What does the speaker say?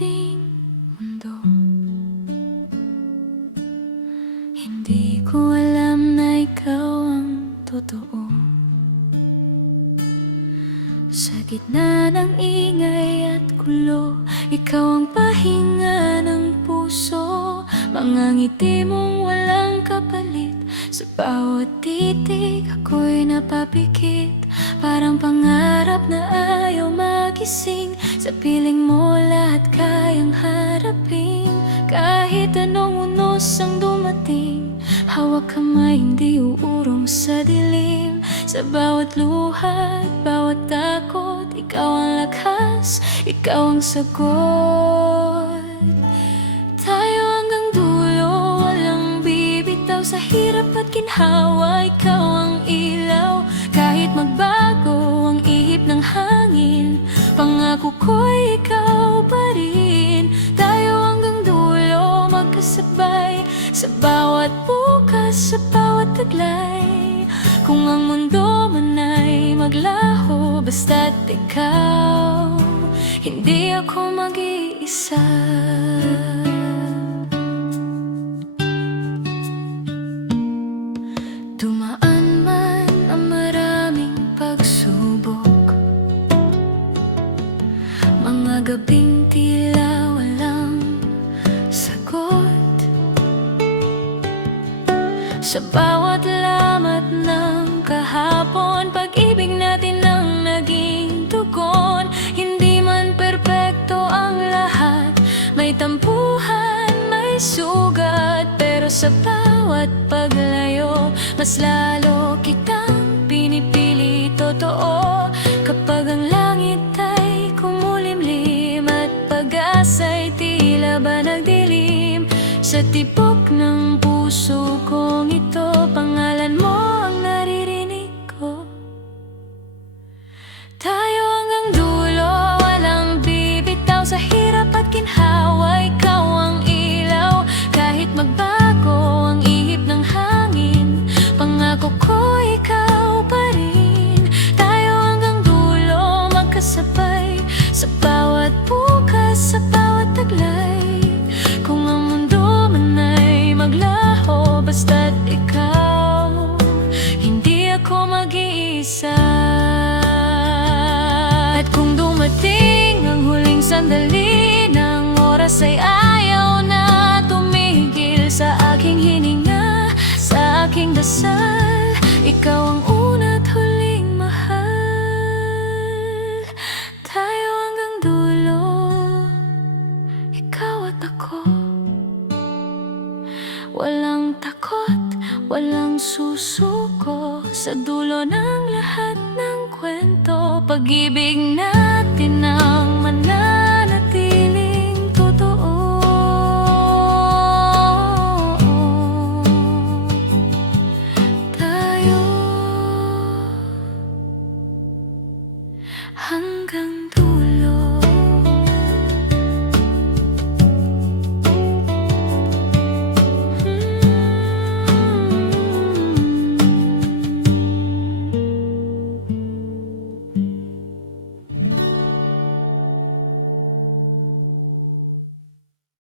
ating mundo. Hindi ko alam na ikaw ang totoo. Sa gitna ng ingay at gulo, ikaw ang pahinga ng puso. Mga ngiti mong walang kapalit, sa bawat titig ako'y napapikit. Parang pangarap na ayaw magising, sa piling mo lahat kayang harapin. Kahit anong unos ang dumating, hawak kamay hindi uurong sa dilim. Sa bawat luha at bawat takot, ikaw ang lakas, ikaw ang sagot. Tayo hanggang dulo, walang bibitaw. Sa hirap at ginhawa, ikaw ang ilaw. Kahit magbago ang ihip ng hangin, pangako ko'y ikaw pa rin. Tayo hanggang dulo, magkasabay, sa bawat bukas, sa bawat taglay. Kung ang mundo man ay maglaho, basta't ikaw, hindi ako mag-iisa. Dumaan man ang maraming pagsubok, mga gabing tila walang sagot. Sa bawat lamat ng kahapon, pag-ibig natin ang naging tugon. Hindi man perpekto ang lahat, may tampuhan, may sugat. Pero sa bawat paglayo, mas lalo kitang pinipili totoo. Kapag ang langit ay kumulimlim at pag-asa'y tila ba nagdilim, sa tibok ng puso kong ito, pangalan mo ang naririnig ko. Tayo hanggang dulo, walang bibitaw. Sa hirap at ginhawa, ikaw ang ilaw. Kahit magbago ang ihip ng hangin, pangako ko ikaw pa rin. Tayo hanggang dulo, magkasabay, sa bawat bukas, sa bawat taglay. Kung ang mundo man ay maglaho, basta't ikaw, hindi ako mag-iisa. At kung dumating ang huling sandali ng oras, ay ayaw na tumigil sa aking hininga, sa aking dasal. Ikaw ang una at huling mahal. Tayo hanggang dulo, ikaw at ako. Walang takot, walang susuko. Sa dulo ng lahat ng kwento, pag-ibig natin ang